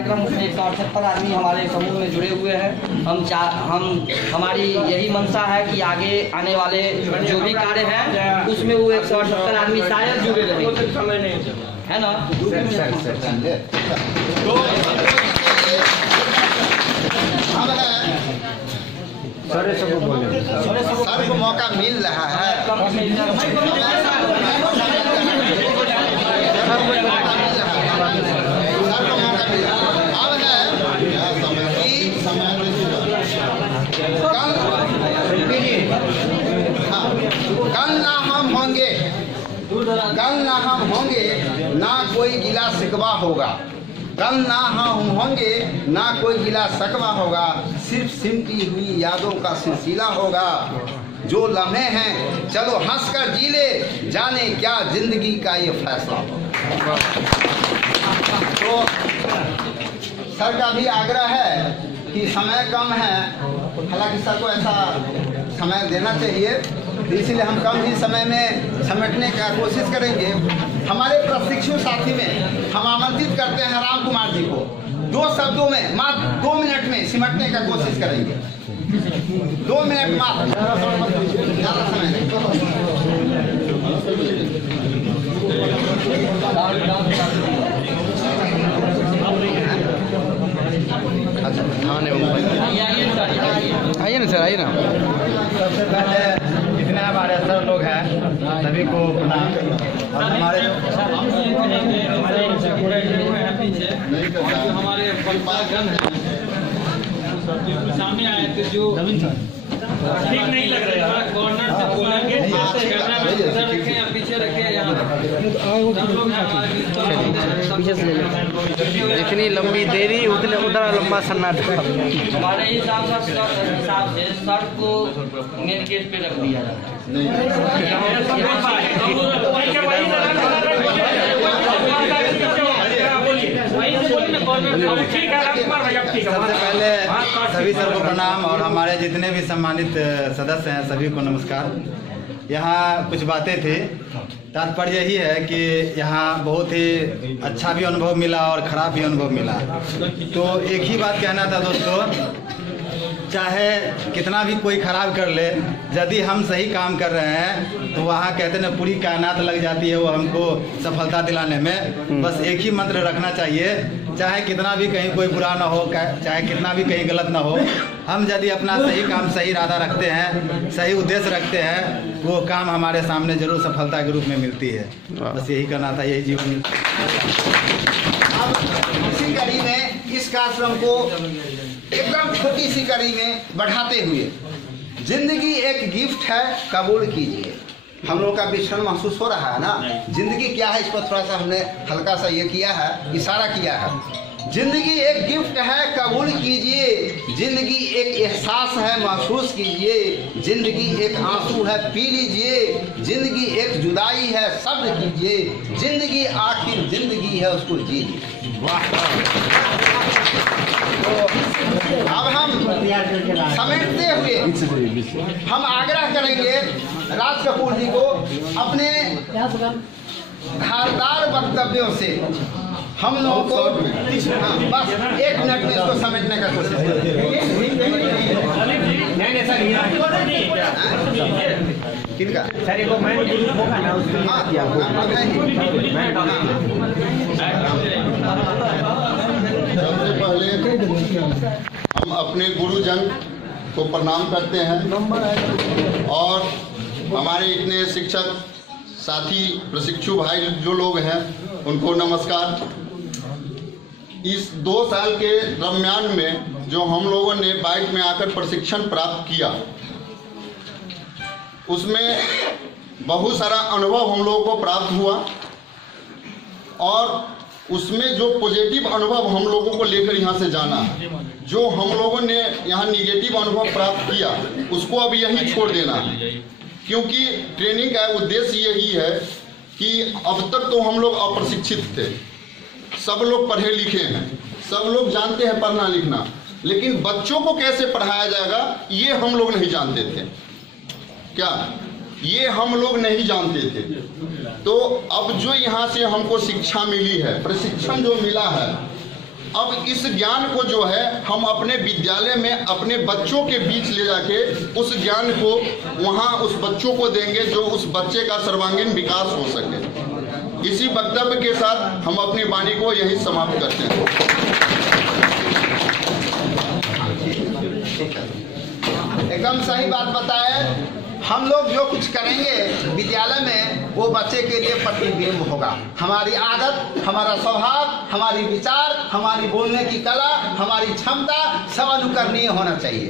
कार्यक्रम उसमें 178 आदमी हमारे समूह में जुड़े हुए हैं। हमारी यही मंशा है कि आगे आने वाले जो भी कार्य हैं उसमें वो 178 आदमी शायद जुड़े रहेंगे, है ना। सर को मौका मिल रहा है, कल ना हम होंगे ना कोई गिला शिकवा होगा, कल ना हम होंगे ना कोई गिला शिकवा होगा, सिर्फ सिमटी हुई यादों का सिलसिला होगा। जो लम्हे हैं चलो हंसकर जी ले, जाने क्या जिंदगी का ये फैसला होगा। तो सर का भी आग्रह है कि समय कम है, हालांकि सर को ऐसा समय देना चाहिए, इसलिए हम कम ही समय में समेटने का कोशिश करेंगे। हमारे प्रशिक्षु साथी में हम आमंत्रित करते हैं राम कुमार जी को, 2 शब्दों में मात्र 2 मिनट में सिमटने का कोशिश करेंगे। 2 मिनट मात्र, ज़्यादा समय नहीं। अच्छा थाने आइए ना सर, आइए ना। सबसे पहले जितने हमारे सर लोग हैं सभी को प्रणाम। हमारे सामने आए थे जो ठीक नहीं लग रहा है, कॉर्नर से बोलेंगे, रखे या पीछे रखे, जितनी लंबी देरी उतने उतना लंबा सन्नाटा। हमारे हिसाब से सर को मेन गेट पे रख दिया जाता सबसे पहले सभी सर को प्रणाम और हमारे जितने भी सम्मानित सदस्य हैं सभी को नमस्कार। यहाँ कुछ बातें थी, तात्पर्य यही है कि यहाँ बहुत ही अच्छा भी अनुभव मिला और ख़राब भी अनुभव मिला। तो एक ही बात कहना था दोस्तों, चाहे कितना भी कोई खराब कर ले, यदि हम सही काम कर रहे हैं तो वहाँ कहते हैं पूरी कायनात लग जाती है वो हमको सफलता दिलाने में। बस एक ही मंत्र रखना चाहिए, चाहे कितना भी कहीं कोई बुरा ना हो, चाहे कितना भी कहीं गलत ना हो, हम यदि अपना सही काम सही इरादा रखते हैं, सही उद्देश्य रखते हैं, वो काम हमारे सामने जरूर सफलता के रूप में मिलती है। बस यही करना था, यही जीवन। इसी कड़ी में इस कार्यक्रम को एकदम छोटी सी कड़ी में बढ़ाते हुए, जिंदगी एक गिफ्ट है कबूल कीजिए। हम लोग का विचरण महसूस हो रहा है ना, जिंदगी क्या है, इस पर थोड़ा सा हमने हल्का सा ये किया है, इशारा किया है। जिंदगी एक गिफ्ट है कबूल कीजिए, जिंदगी एक एहसास है महसूस कीजिए, जिंदगी एक आंसू है पी लीजिए, जिंदगी एक जुदाई है सब्र कीजिए, जिंदगी आखिर जिंदगी है उसको जी लीजिए। तो अब हम समेटते हुए हम आग्रह करेंगे राज कपूर जी को अपने धारदार वक्तव्यों से हम लोगों को बस 1 मिनट में इसको समेटने का कोशिश करेंगे। किनका सर को मैं सबसे पहले हम अपने गुरुजन को प्रणाम करते हैं और हमारे इतने शिक्षक साथी प्रशिक्षु भाई जो लोग हैं उनको नमस्कार। इस 2 साल के दरम्यान में जो हम लोगों ने बाइक में आकर प्रशिक्षण प्राप्त किया, उसमें बहुत सारा अनुभव हम लोगों को प्राप्त हुआ और उसमें जो पॉजिटिव अनुभव हम लोगों को लेकर यहाँ से जाना, जो हम लोगों ने यहाँ निगेटिव अनुभव प्राप्त किया उसको अब यहीं छोड़ देना, क्योंकि ट्रेनिंग का उद्देश्य यही है कि अब तक तो हम लोग अप्रशिक्षित थे, सब लोग पढ़े लिखे हैं, सब लोग जानते हैं पढ़ना लिखना, लेकिन बच्चों को कैसे पढ़ाया जाएगा ये हम लोग नहीं जानते थे। क्या ये हम लोग नहीं जानते थे। तो अब जो यहाँ से हमको शिक्षा मिली है, प्रशिक्षण जो मिला है, अब इस ज्ञान को जो है हम अपने विद्यालय में अपने बच्चों के बीच ले जाके उस ज्ञान को वहाँ उस बच्चों को देंगे जो उस बच्चे का सर्वांगीण विकास हो सके। इसी वक्तव्य के साथ हम अपनी वाणी को यही समाप्त करते हैं। एकदम सही बात बताए। हम लोग जो कुछ करेंगे विद्यालय में वो बच्चे के लिए प्रतिबिंब होगा। हमारी आदत, हमारा स्वभाव, हमारी विचार, हमारी बोलने की कला, हमारी क्षमता सब अनुकरणीय होना चाहिए।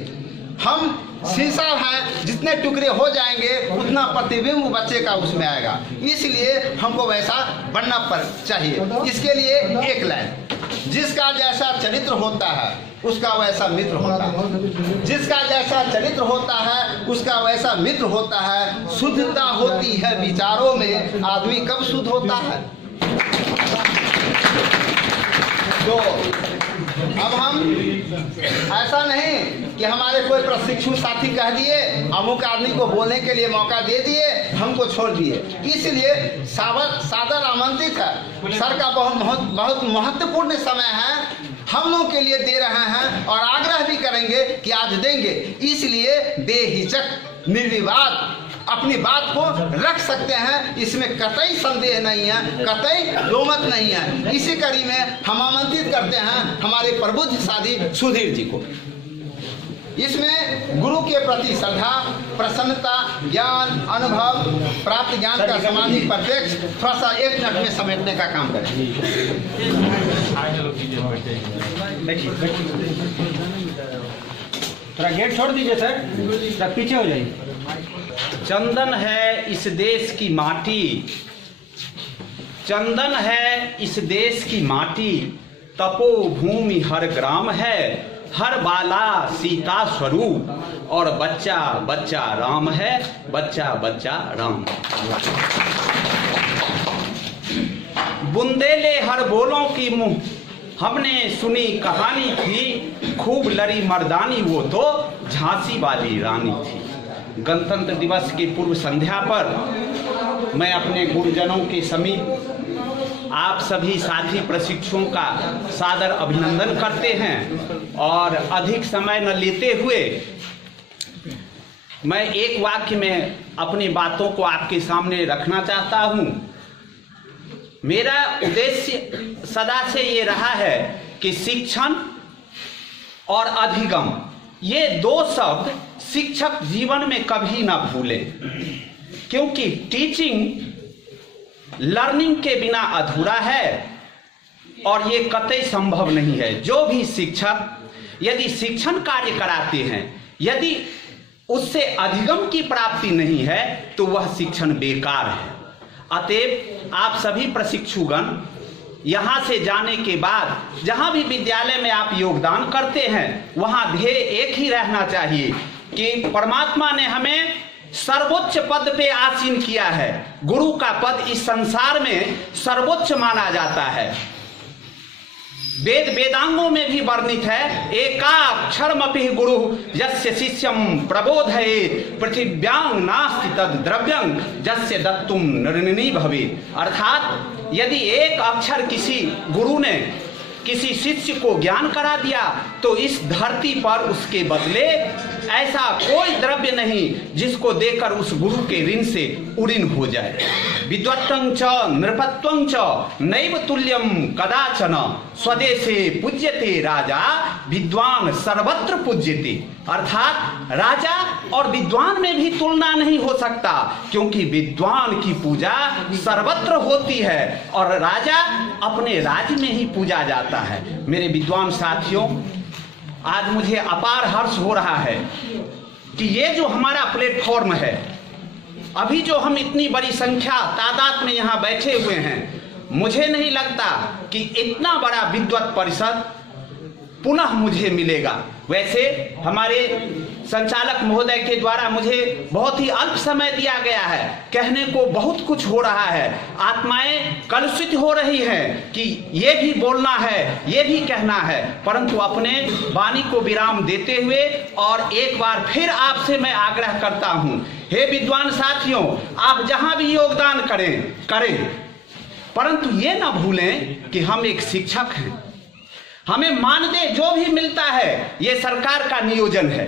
हम शीशा है, जितने टुकड़े हो जाएंगे उतना प्रतिबिंब बच्चे का उसमें आएगा। इसलिए हमको वैसा बनना चाहिए। इसके लिए एक लाइन, जिसका जैसा चरित्र होता है उसका वैसा मित्र होता है। जिसका जैसा चरित्र होता है उसका वैसा मित्र होता है। शुद्धता होती है विचारों में, आदमी कब शुद्ध होता है? तो अब हम ऐसा नहीं कि हमारे कोई प्रशिक्षु साथी कह दिए, अमुक आदमी को बोलने के लिए मौका दे दिए, हमको छोड़ दिए। इसलिए सादर आमंत्रित है। सर का बहुत महत्वपूर्ण समय है, हम लोग के लिए दे रहे हैं और आग्रह भी करेंगे कि आज देंगे। इसलिए बेहिचक निर्विवाद अपनी बात को रख सकते हैं, इसमें कतई संदेह नहीं है, कतई दोमत नहीं है। इसी कड़ी में हम आमंत्रित करते हैं हमारे प्रबुद्धशाली सुधीर जी को। इसमें गुरु के प्रति श्रद्धा, प्रसन्नता, ज्ञान, अनुभव, प्राप्त ज्ञान का सामाजिक परिप्रेक्ष्य थोड़ा सा 1 मिनट में समेटने का काम करें। थोड़ा गेट छोड़ दीजिए सर, पीछे हो जाइए। चंदन है इस देश की माटी, चंदन है इस देश की माटी, तपोभूमि हर ग्राम है, हर बाला सीता स्वरूप, और बच्चा बच्चा राम है, बच्चा बच्चा राम। बुंदेले हर बोलों की मुंह, हमने सुनी कहानी थी, खूब लड़ी मर्दानी वो तो झांसी वाली रानी थी। गणतंत्र दिवस की पूर्व संध्या पर मैं अपने गुरुजनों के समीप आप सभी साथी प्रशिक्षुओं का सादर अभिनंदन करते हैं और अधिक समय न लेते हुए मैं एक वाक्य में अपनी बातों को आपके सामने रखना चाहता हूं। मेरा उद्देश्य सदा से ये रहा है कि शिक्षण और अधिगम, ये 2 शब्द शिक्षक जीवन में कभी ना भूलें, क्योंकि टीचिंग लर्निंग के बिना अधूरा है और ये कतई संभव नहीं है। जो भी शिक्षक यदि शिक्षण कार्य कराते हैं, यदि उससे अधिगम की प्राप्ति नहीं है तो वह शिक्षण बेकार है। अतएव आप सभी प्रशिक्षुगण यहाँ से जाने के बाद जहाँ भी विद्यालय में आप योगदान करते हैं वहाँ ध्येय एक ही रहना चाहिए कि परमात्मा ने हमें सर्वोच्च पद पे आसीन किया है। गुरु का पद इस संसार में सर्वोच्च माना जाता है। वेद वेदांगों में भी वर्णित है, एकाक्षरमपि गुरु यस्य शिष्यम प्रबोधयेत् पृथिव्यां नास्ति तद द्रव्यं यस्य दत्तुम नृणी भवेत्। अर्थात यदि एक अक्षर किसी गुरु ने किसी शिष्य को ज्ञान करा दिया तो इस धरती पर उसके बदले ऐसा कोई द्रव्य नहीं जिसको देकर उस गुरु के ऋण से उऋण हो जाए। विद्वत्तं च नृपत्वं च नैव तुल्यं कदाचन, स्वदेशे पूज्यते राजा विद्वान सर्वत्र पूज्यते। अर्थात राजा और विद्वान में भी तुलना नहीं हो सकता, क्योंकि विद्वान की पूजा सर्वत्र होती है और राजा अपने राज्य में ही पूजा जाता है। मेरे विद्वान साथियों, आज मुझे अपार हर्ष हो रहा है कि ये जो हमारा प्लेटफॉर्म है, अभी जो हम इतनी बड़ी संख्या तादाद में यहाँ बैठे हुए हैं, मुझे नहीं लगता कि इतना बड़ा विद्वत परिषद पुनः मुझे मिलेगा। वैसे हमारे संचालक महोदय के द्वारा मुझे बहुत ही अल्प समय दिया गया है, कहने को बहुत कुछ हो रहा है, आत्माएं कलुषित हो रही हैं कि ये भी बोलना है, ये भी कहना है, परंतु अपने वाणी को विराम देते हुए और एक बार फिर आपसे मैं आग्रह करता हूं, हे विद्वान साथियों, आप जहां भी योगदान करें, परंतु ये ना भूलें कि हम एक शिक्षक हैं। हमें मानदेय जो भी मिलता है ये सरकार का नियोजन है।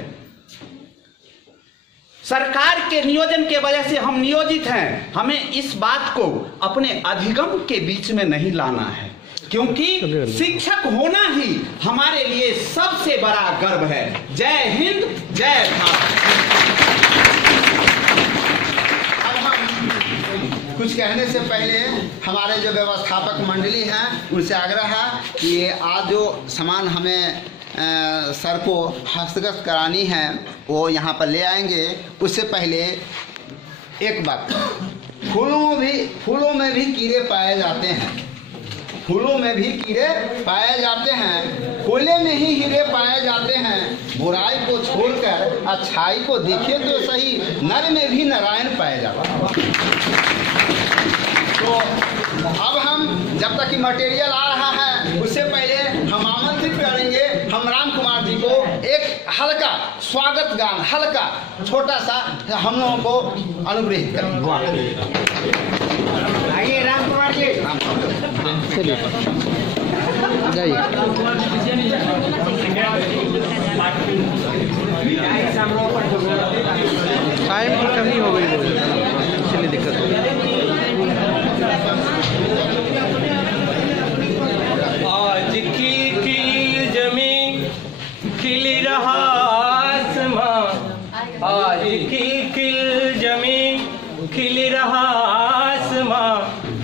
सरकार के नियोजन के वजह से हम नियोजित हैं। हमें इस बात को अपने अधिगम के बीच में नहीं लाना है, क्योंकि शिक्षक होना ही हमारे लिए सबसे बड़ा गर्व है। जय हिंद, जय भारत। कुछ कहने से पहले हमारे जो व्यवस्थापक मंडली हैं उनसे आग्रह है कि ये आज जो सामान हमें सर को हस्तगत करानी है वो यहाँ पर ले आएंगे। उससे पहले एक बात, फूलों में भी कीड़े पाए जाते हैं, फूलों में भी कीड़े पाए जाते हैं, कोयले में ही हीरे पाए जाते हैं। बुराई को छोड़कर अच्छाई को देखिए तो सही, नर में भी नारायण पाए जाते हैं। तो अब हम जब तक कि मटेरियल आ रहा है उससे पहले हम आमंत्रित करेंगे हम राम कुमार जी को एक हल्का स्वागत गान, हल्का छोटा सा हम लोगों को अनुग्रहित करेंगे। आइए राम कुमार जी। चलिए जाइए। टाइम की कमी हो गई, इसलिए दिक्कत हो गई। आज की जमीन खिल रहा आसमां, आज की जमीन खिल रहा आसमां।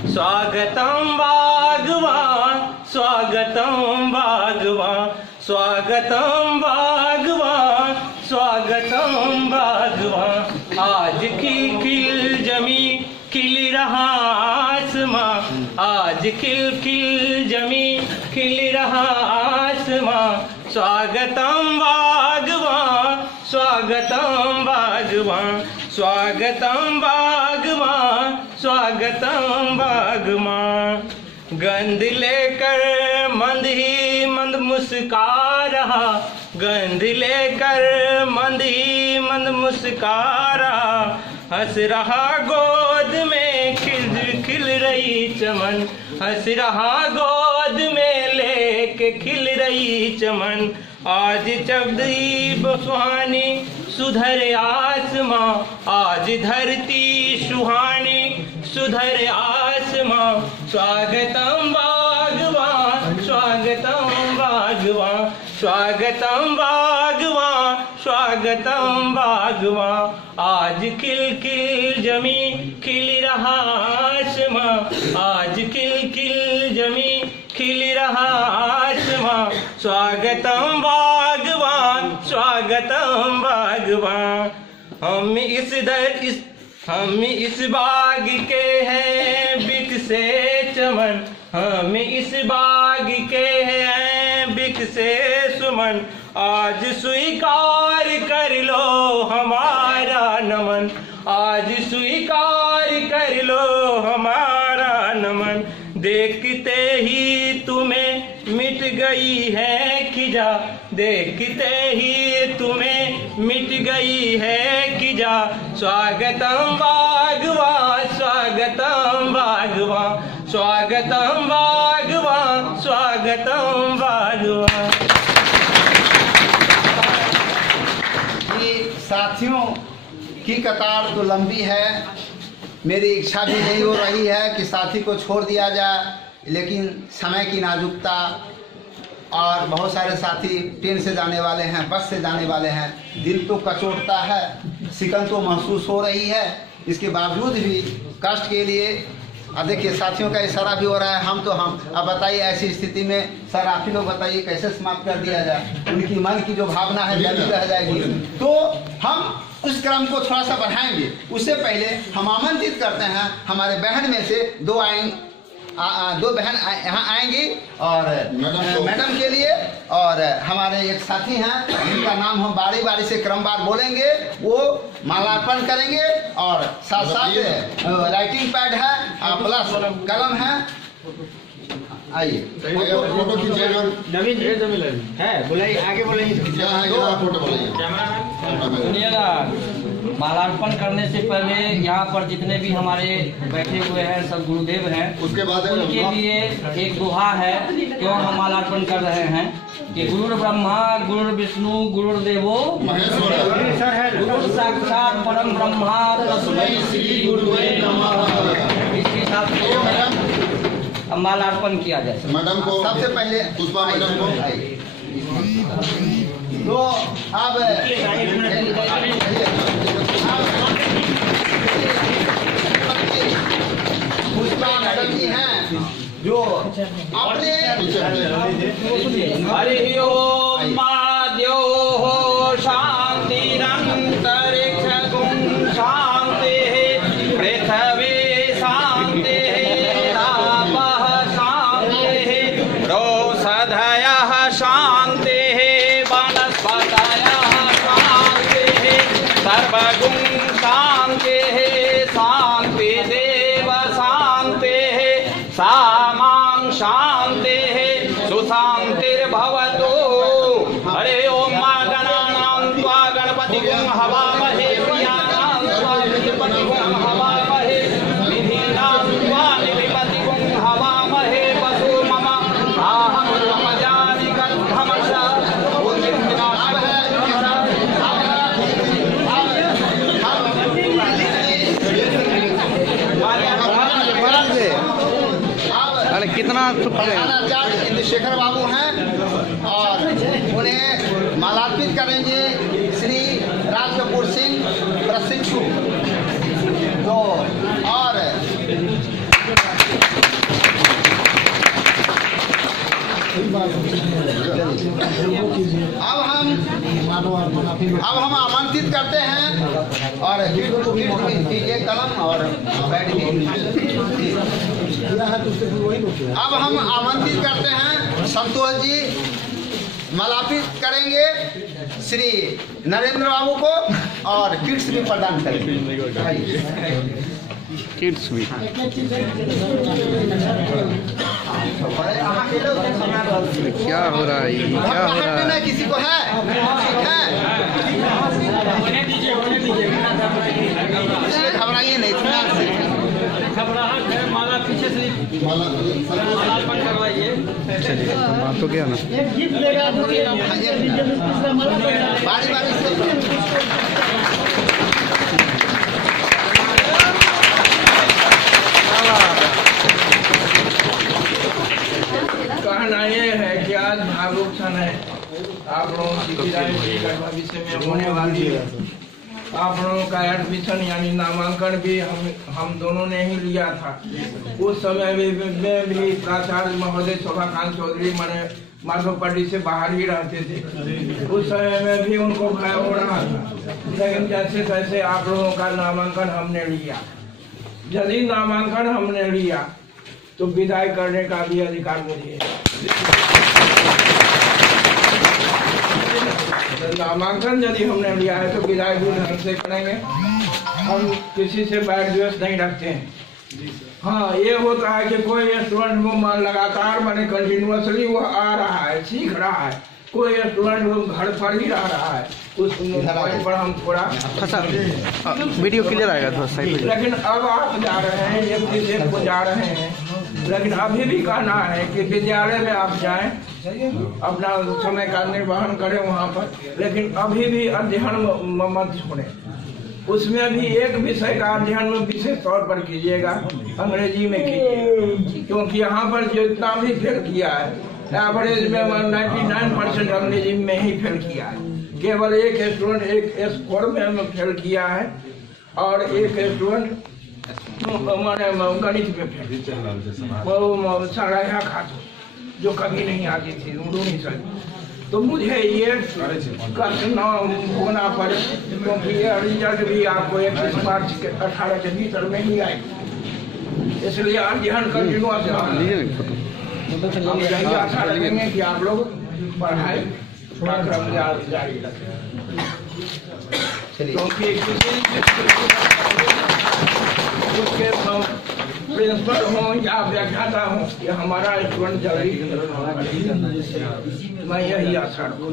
स्वागतम बागवान, स्वागतम बागवान, स्वागतम बागवान, स्वागतम बागवान। आज की जमीन खिल रहा आसमां, आज खिल जमीन खिल रहा आसमां। स्वागतम बागवान, स्वागतम बागवान, स्वागतम बागवान, स्वागतम बागवान। गंध लेकर मंद ही मंद मुस्का रहा, गंध लेकर मंद ही मंद मुस्का रहा। हंस रहा गोद में खिल खिल रही चमन, हंस रहा गोद में लेके खिल रही चमन। आज चबदी सुहानी सुधर आसमां, आज धरती सुहानी सुधर आसमां। स्वागतम बागवान, स्वागतम बागवान, स्वागतम बागवान, स्वागतम बागवान। आज खिल जमीन खिल रहा आसमां, आज खिल जमीन खिल रहा आसमां। स्वागतम बागवान, स्वागतम बागवान। हम इस बाग के हैं बिक से चमन, हम इस बाग के हैं बिक से सुमन। आज स्वीकार कर लो हमारा नमन, आज स्वीकार कर लो हमारा नमन। देखते ही तुम्हें मिट गई है खिजा, देखते ही तुम्हें मिट गई है खिजा। स्वागतम बागवान, स्वागतम बागवान, स्वागतम बागवान, स्वागतम बागवान। साथियों की कतार तो लंबी है, मेरी इच्छा भी नहीं हो रही है कि साथी को छोड़ दिया जाए, लेकिन समय की नाजुकता और बहुत सारे साथी ट्रेन से जाने वाले हैं, बस से जाने वाले हैं, दिल तो कचोटता है, सिकन तो महसूस हो रही है। इसके बावजूद भी कष्ट के लिए देखिए साथियों का इशारा भी हो रहा है, हम अब बताइए ऐसी स्थिति में सर आप ही लोग बताइए कैसे समाप्त कर दिया जाए। उनकी मन की जो भावना है बनी रह जाएगी, तो हम उस क्रम को थोड़ा सा बढ़ाएंगे। उससे पहले हम आमंत्रित करते हैं हमारे बहन में से दो बहन यहाँ आएंगी और मैडम के लिए, और हमारे एक साथी हैं जिनका नाम हम बारी बारी से क्रमवार बोलेंगे, वो मालार्पण करेंगे और साथ साथ राइटिंग पैड है प्लस कलम है। आइए फोटो खींचेगा नवीन है बुलाइए, आगे बुलाइए। क्या है क्या फोटो बनाइए। सुनिए ना, मालार्पण करने से पहले यहाँ पर जितने भी हमारे बैठे हुए हैं सब गुरुदेव हैं, उसके बाद उनके लिए एक दोहा है क्यों हम मालार्पण कर रहे हैं कि गुरु ब्रह्मा गुरु विष्णु गुरुदेवो महेश्वर गुरु साक्षात परम ब्रह्मा तस्मै श्री गुरुवे नमः। इसके साथ अब मालार्पण किया जाए। मैडम को सबसे पहले पुष्पा मैडम को तो अब पुष्पा मैडम जी हैं जो अपने हरि ओम माद्यो शांतिरंतरिक्षगुं शांतिः पृथ्वी शांतिः रापः शांतिः रोषधयः शांतिः वनस्पतयः शांतिः सर्वगुं शांतिः शान्तिदेव शांतिः सामां शांतिः सुशान्तिर्भवतु। हरे ओम मा गणानां त्वा गणपतिगुं हवामहे प्रियाणां त्वा गणपतिगुं हवामहे निधीनां त्वा निधिपतिगुं हवामहे वसु मम आहं समजामि कथमशा अरे कितना प्रधानाचार्य इंद्रशेखर बाबू हैं और उन्हें मालार्पित करेंगे श्री राज कपूर सिंह प्रशिक्षु। तो और अब हम आमंत्रित करते हैं और एक कलम और बैठ अब हम आमंत्रित करते हैं संतोष जी मालार्पित करेंगे श्री नरेंद्र बाबू को और किट्स भी प्रदान करेंगे। किड्स भी क्या हो रहा है, क्या हो रहा है? किसी को है घबराइए नहीं, घबराहट है, माला पीछे से मालार्पण करवाइए। चलिए बात तो क्या ना बारी बारी से कहना ये है कि आज भावुक क्षण है। आप लोगों की विदाई भविष्य में होने वाली है। आप लोगों का एडमिशन यानी नामांकन भी हम दोनों ने ही लिया था। उस समय में भी प्राचार्य महोदय शोभाकांत चौधरी माने माधोपट्टी से बाहर ही रहते थे। उस समय में भी उनको भय हो रहा था, लेकिन जैसे तैसे आप लोगों का नामांकन हमने लिया। यदि नामांकन हमने लिया तो विदाई करने का भी अधिकार मुझे है। नामांकन यदि हमने लिया है तो विदाई भी ढंग से करेंगे। हम किसी से बैड द्वेष नहीं रखते हैं। हाँ, ये होता है कि कोई स्टूडेंट वो लगातार माने कंटिन्यूअसली वो आ रहा है, सीख रहा है। कोई स्टूडेंट वो घर पर ही रह रहा है, उस पॉइंट पर हम थोड़ा वीडियो क्लियर आएगा थोड़ा साइड। लेकिन अब आप जा रहे हैं, एक को जा रहे हैं, लेकिन अभी भी कहना है कि विद्यालय में आप जाएं, अपना समय का निर्वहन करें वहाँ पर, लेकिन अभी भी अध्ययन मत छोड़ें। उसमें भी एक विषय का अध्ययन में विशेष तौर पर कीजिएगा, अंग्रेजी में कीजिएगा, क्योंकि यहाँ पर जितना भी फेल किया है एवरेज में 99% अंग्रेजी में ही फेल किया है। केवल एक स्टूडेंट एक स्कोर में फेल किया है और एक स्टूडेंट मैंने गणित में फेल, वो सराया खातून जो कभी नहीं आती थी, नहीं सर। तो मुझे ये कष्ट न होना पड़े, क्योंकि ये रिजल्ट भी आपको 21 मार्च के 18 के भीतर में ही आएगा। इसलिए अध्ययन कंटिन्यू हम यही आशा रखेंगे कि आप लोग पढ़ाई का क्रम जारी रखें, क्योंकि उसके प्रिंसिपल हों या व्याख्याता हों, ये हमारा स्टूडेंट जल्दी मैं यही आशा रखूँ।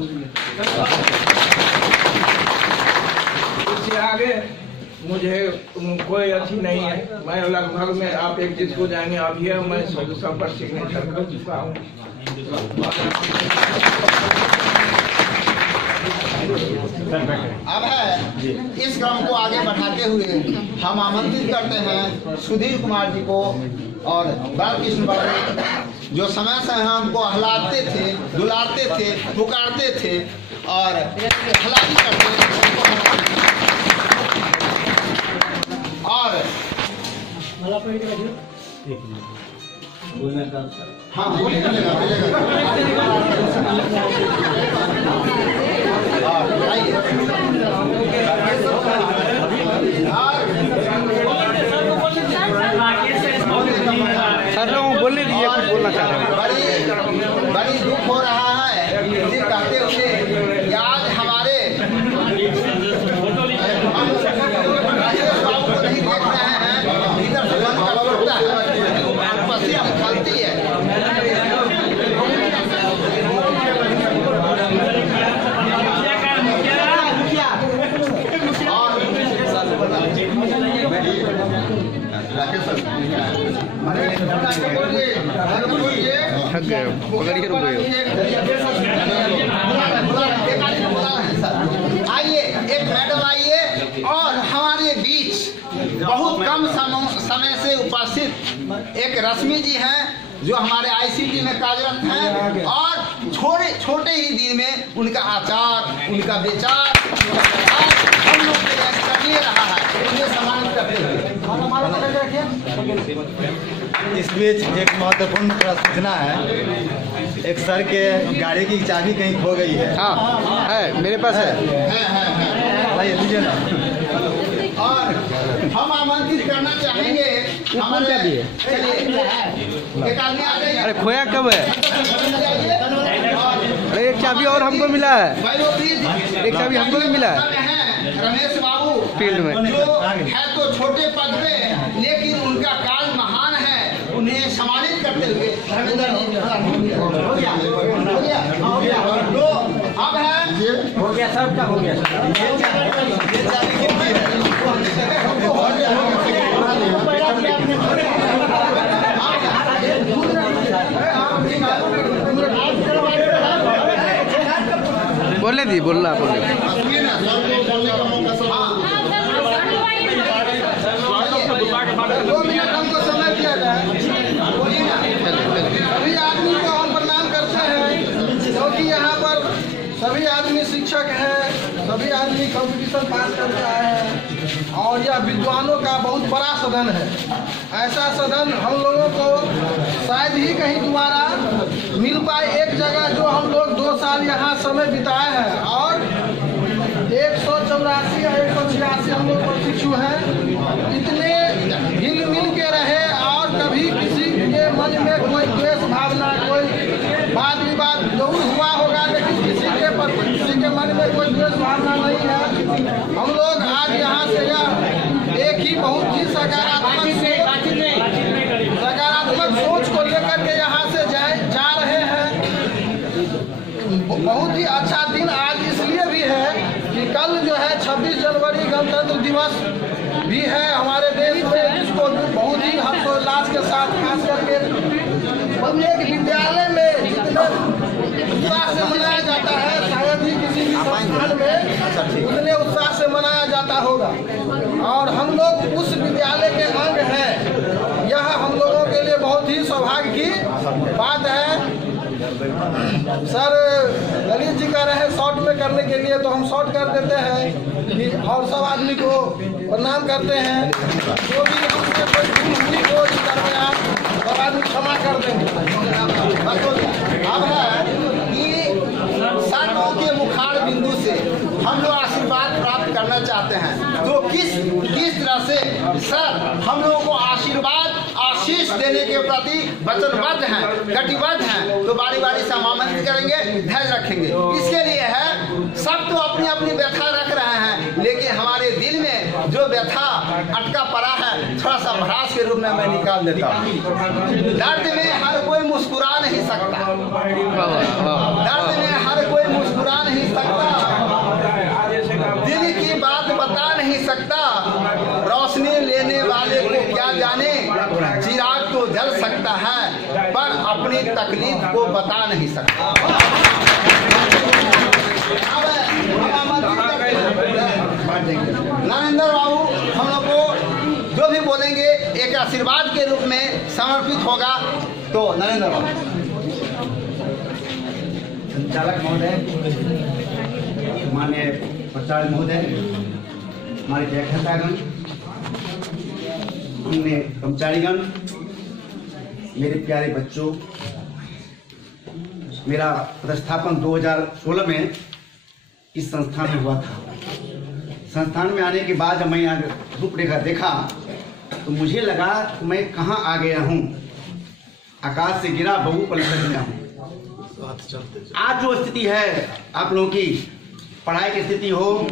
इससे आगे मुझे कोई अच्छी नहीं है। मैं लगभग में आप एक चीज को जाएंगे, अभी मैं सब पर सिग्नेचर कर चुका हूँ। अब है इस क्रम को आगे बढ़ाते हुए हम आमंत्रित करते हैं सुधीर कुमार जी को और बालकृष्ण बाबू, जो समय से हमको हलाते थे, दुलारते थे, पुकारते थे और हलाती करते थे। और हाँ सर बोलने दीजिए, कुछ बोलना चाह रहे हैं। बड़ी दुख हो रहा है ये कहते हुए कि आज हमारे राजेश बाबू को नहीं देख रहे हैं, इधर से बंद कर सकता है, पसीना निकलती है। थक गए, पकड़िए, रुक गए। आइए, एक मैडम आइए और हमारे बीच बहुत कम समय से उपस्थित एक रश्मि जी हैं, जो हमारे आईसीटी में कार्यरत हैं और छोटे ही दिन में उनका आचार, उनका विचार हम लोग के लिए रहा है। उन्हें सम्मानित करते हुए इस बीच एक महत्वपूर्ण सूचना है। एक सर के गाड़ी की चाबी कहीं खो गई है। हाँ है, मेरे पास है। लाइए दीजिए ना। और हम आमंत्रित करना चाहेंगे हमारे, चलिए एक आदमी आ जाइए। अरे खोया कब है? अरे एक चाबी और हमको मिला है, एक चाबी हमको भी मिला है रमेश बाबू फील्ड में, जो है तो छोटे पद पे, लेकिन उनका कार्य महान है। उन्हें सम्मानित करते हुए धर्मेंद्र जी हो गया। तो अब है हो गया, सबका हो गया। बोलने दी, बोलना बोले। हमको समय दिया जाए। सभी आदमी को हम प्रणाम करते हैं, क्योंकि यहाँ पर सभी आदमी शिक्षक हैं, सभी आदमी कंपटीशन पास करता है और यह विद्वानों का बहुत बड़ा सदन है। ऐसा सदन हम लोगों को शायद ही कहीं दोबारा मिल पाए, एक जगह जो हम लोग 2 साल यहाँ समय बिताए हैं और 184 या 186 हम लोग प्रशिक्षु हैं। इतने हिल मिल के रहे और कभी किसी के मन में कोई द्वेष भावना, कोई वाद विवाद जरूर हुआ होगा, लेकिन किसी के मन में कोई द्वेष भावना नहीं है। हम लोग आज यहाँ से एक ही बहुत ही सकारात्मक सोच को लेकर के यहाँ से जा रहे हैं। बहुत ही अच्छा दिन आज इसलिए भी है कि कल जो है 26 जनवरी गणतंत्र दिवस भी है हमारे देश में, जिसको बहुत ही हर्षोल्लास के साथ खास करके एक विद्यालय में जितने उत्साह से मनाया जाता है, शायद ही किसी भी संस्थान में उतने उत्साह से मनाया जाता होगा। और हम लोग उस विद्यालय के अंग हैं, यह हम लोगों के लिए बहुत ही सौभाग्य की बात है। सर ललित जी कह रहे हैं शॉर्ट में करने के लिए, तो हम शॉर्ट कर देते हैं और सब आदमी को प्रणाम करते हैं। जो भी हमसे कोई भूल हुई हो इस दरमियान सब आदमी क्षमा कर देंगे। अब है कि सर्वों के मुखार बिंदु से हम लोग आशीर्वाद प्राप्त करना चाहते हैं। तो किस तरह से सर हम लोगों को आशीर्वाद आशीष देने के प्रति वचनबद्ध हैं, कटिबद्ध हैं, तो बारी बारी से हम आमंत्रित करेंगे, धैर्य रखेंगे। इसके लिए है सब तो अपनी अपनी व्यथा रख रहे हैं, लेकिन हमारे दिल में जो व्यथा अटका पड़ा है थोड़ा सा भ्रास के रूप में मैं निकाल देता हूँ। दर्द में हर कोई मुस्कुरा नहीं सकता, दर्द में हर कोई मुस्कुरा नहीं सकता, दिल की बात बता नहीं सकता, रोशनी लेने वाले को क्या जाने, चिराग तो जल सकता है पर अपनी तकलीफ को बता नहीं सकता। नरेंद्र बाबू हम लोग को जो भी बोलेंगे एक आशीर्वाद के रूप में समर्पित होगा। तो नरेंद्र बाबू। संचालक महोदय, माननीय प्राचार्य महोदय, हमारे व्याख्यातागण, अन्य कर्मचारीगण, मेरे प्यारे बच्चों, मेरा प्रतिस्थापन 2016 में इस संस्थान में हुआ था। संस्थान में आने के बाद जब मैं यहाँ रूपरेखा देखा तो मुझे लगा कि मैं कहाँ आ गया हूँ, आकाश से गिरा बहू पर लटक गया हूँ। आज जो स्थिति है आप लोगों की पढ़ाई की स्थिति हो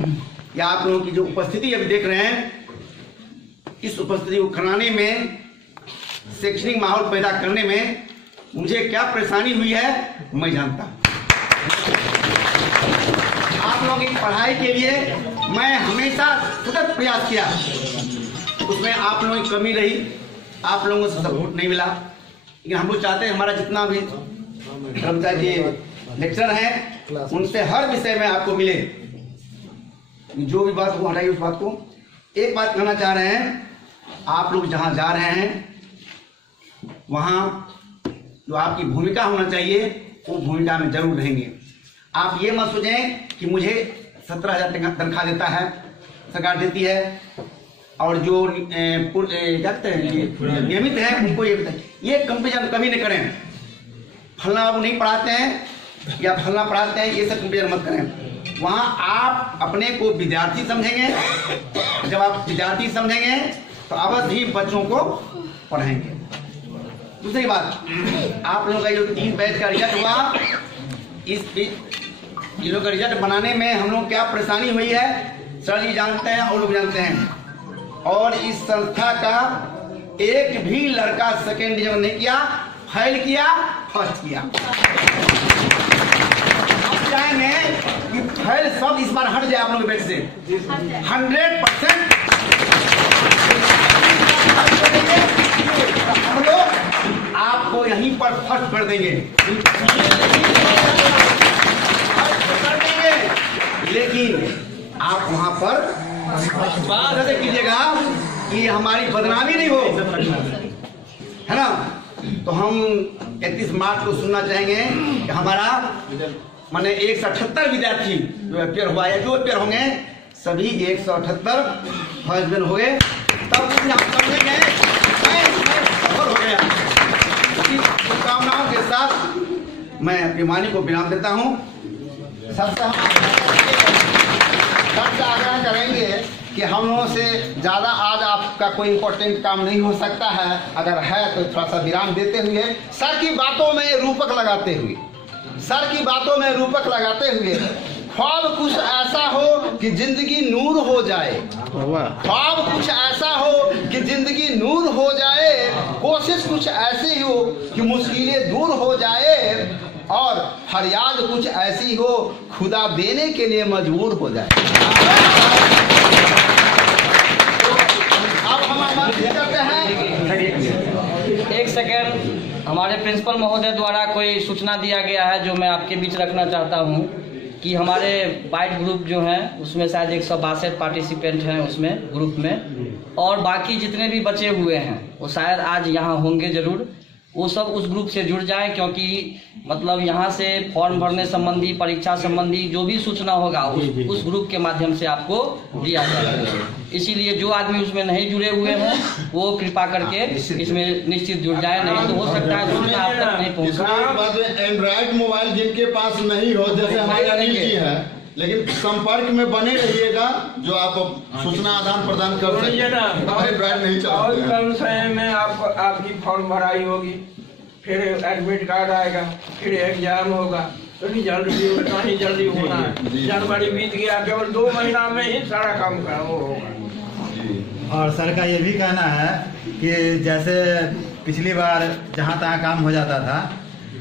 या आप लोगों की जो उपस्थिति अभी देख रहे हैं, इस उपस्थिति को कराने में, शैक्षणिक माहौल पैदा करने में मुझे क्या परेशानी हुई है मैं जानता हूँ। आप लोगों की पढ़ाई के लिए मैं हमेशा सतत प्रयास किया, उसमें आप लोगों की कमी रही, आप लोगों से सपोर्ट नहीं मिला। लेकिन हम लोग चाहते हैं हमारा जितना भी कर्मचारी लेक्चर हैं उनसे हर विषय में आपको मिले, जो भी बात वो हटाइए उस बात को। एक बात कहना चाह रहे हैं, आप लोग जहाँ जा रहे हैं वहाँ जो आपकी भूमिका होना चाहिए वो भूमिका में जरूर रहेंगे। आप ये मत सोचें कि मुझे 17,000 तनख्वाह देता है, सरकार देती है, और जो नियमित है उनको ये कंपेरिजन कभी नहीं करें। फलना बाबू नहीं पढ़ाते हैं या फलना पढ़ाते हैं, ये सब कंपेरिजन मत करें। वहाँ आप अपने को विद्यार्थी समझेंगे, जब आप विद्यार्थी समझेंगे तो अवश्य ही बच्चों को पढ़ाएंगे। दूसरी बात, आप लोगों का जो 3 बैच का रिजल्ट हुआ, इन लोग का रिजल्ट बनाने में हम लोग क्या परेशानी हुई है सर जी जानते हैं और लोग जानते हैं। और इस संस्था का एक भी लड़का सेकेंड डिवीजन नहीं किया, फेल किया, फर्स्ट किया। अब चाहेंगे कि फेल सब इस बार हट जाए आप लोग के बैच से 100%। हम लोग आपको यहीं पर फर्स्ट कर देंगे, लेकिन आप वहां पर ऐसे कीजिएगा कि हमारी बदनामी नहीं हो, है ना। तो हम 31 मार्च को सुनना चाहेंगे कि हमारा माने 178 विद्यार्थी जो अपेयर हुआ है, जो अपेयर होंगे सभी 178 फर्स्ट डिवीजन हो गए, तब हम समझेंगे सफल हो गया। शुभकामनाओं के साथ मैं अपनी वाणी को विराम देता हूँ। सबसे आग्रह करेंगे कि हम लोगों से ज़्यादा आज आपका कोई इम्पोर्टेंट काम नहीं हो सकता है, अगर है तो थोड़ा सा विराम देते हुए, सर की बातों में रूपक लगाते हुए, सर की बातों में रूपक लगाते हुए, ख्वाब कुछ ऐसा हो कि जिंदगी नूर हो जाए, ख्वाब कुछ ऐसा हो कि जिंदगी नूर हो जाए, कोशिश कुछ ऐसी हो कि मुश्किलें दूर हो जाए, और फरियाद कुछ ऐसी हो खुदा देने के लिए मजबूर हो जाए। अब हम आमंत्रित करते हैं। एक सेकेंड, हमारे प्रिंसिपल महोदय द्वारा कोई सूचना दिया गया है जो मैं आपके बीच रखना चाहता हूं कि हमारे बाइट ग्रुप जो हैं उसमें शायद 162 पार्टिसिपेंट हैं उसमें ग्रुप में, और बाकी जितने भी बचे हुए हैं वो शायद आज यहाँ होंगे जरूर। वो सब उस ग्रुप से जुड़ जाएं, क्योंकि मतलब यहाँ से फॉर्म भरने संबंधी, परीक्षा संबंधी जो भी सूचना होगा उस ग्रुप के माध्यम से आपको दिया जाएगा। इसीलिए जो आदमी उसमें नहीं जुड़े हुए हैं वो कृपा करके इसमें निश्चित जुड़ जाए, नहीं तो हो सकता है सूचना आप तक नहीं पहुँचे। एंड्रॉइड मोबाइल जिनके पास नहीं हो, जैसे हमारे अनिल जी है, लेकिन संपर्क में बने रहिएगा, जो आप सूचना आदान प्रदान कर सकते हैं। और कम समय में आपकी फॉर्म भराई होगी, फिर एडमिट कार्ड आएगा, फिर एग्जाम होगा, तो जल्दी जल्दी होना है। जनवरी बीत गया, केवल 2 महीना में ही सारा काम होगा। और सर का ये भी कहना है कि जैसे पिछली बार जहाँ तहाँ काम हो जाता था,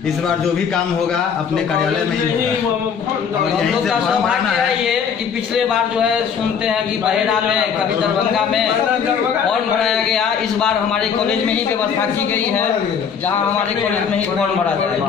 इस बार जो भी काम होगा अपने कार्यालय में ही होगा। और हम यहीं लोग से का फॉर्म भरना सौभाग्य है। है ये कि पिछले बार जो है सुनते हैं कि बहेरा में, कभी दरभंगा में फॉर्म भराया गया। इस बार हमारे कॉलेज में ही व्यवस्था की गई है, जहाँ हमारे कॉलेज में ही फॉर्म भरा जाएगा।